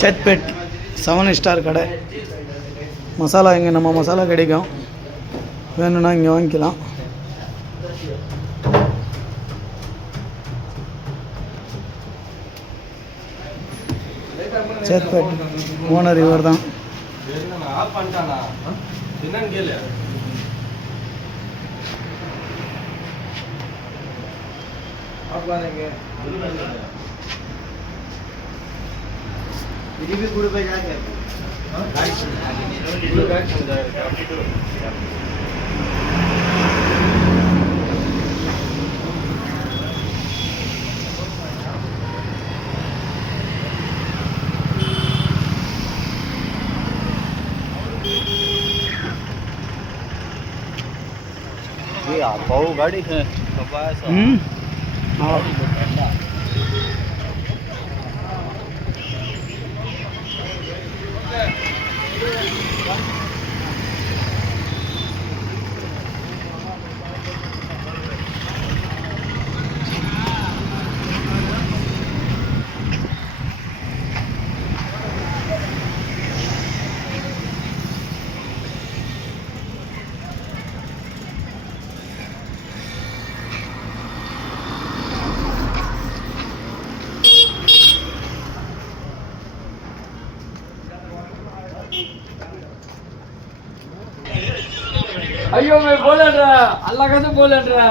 சேத்பேட் 7 star கடை. மசாலா இங்கே நம்ம மசாலா கிடைக்கும், வேணும்னா இங்கே வாங்கிக்கலாம். சேத்பேட் ஓனர் இவர் தான். गाड़ी है अयो मैं बोल रहा अल्लाह का तो बोल रहा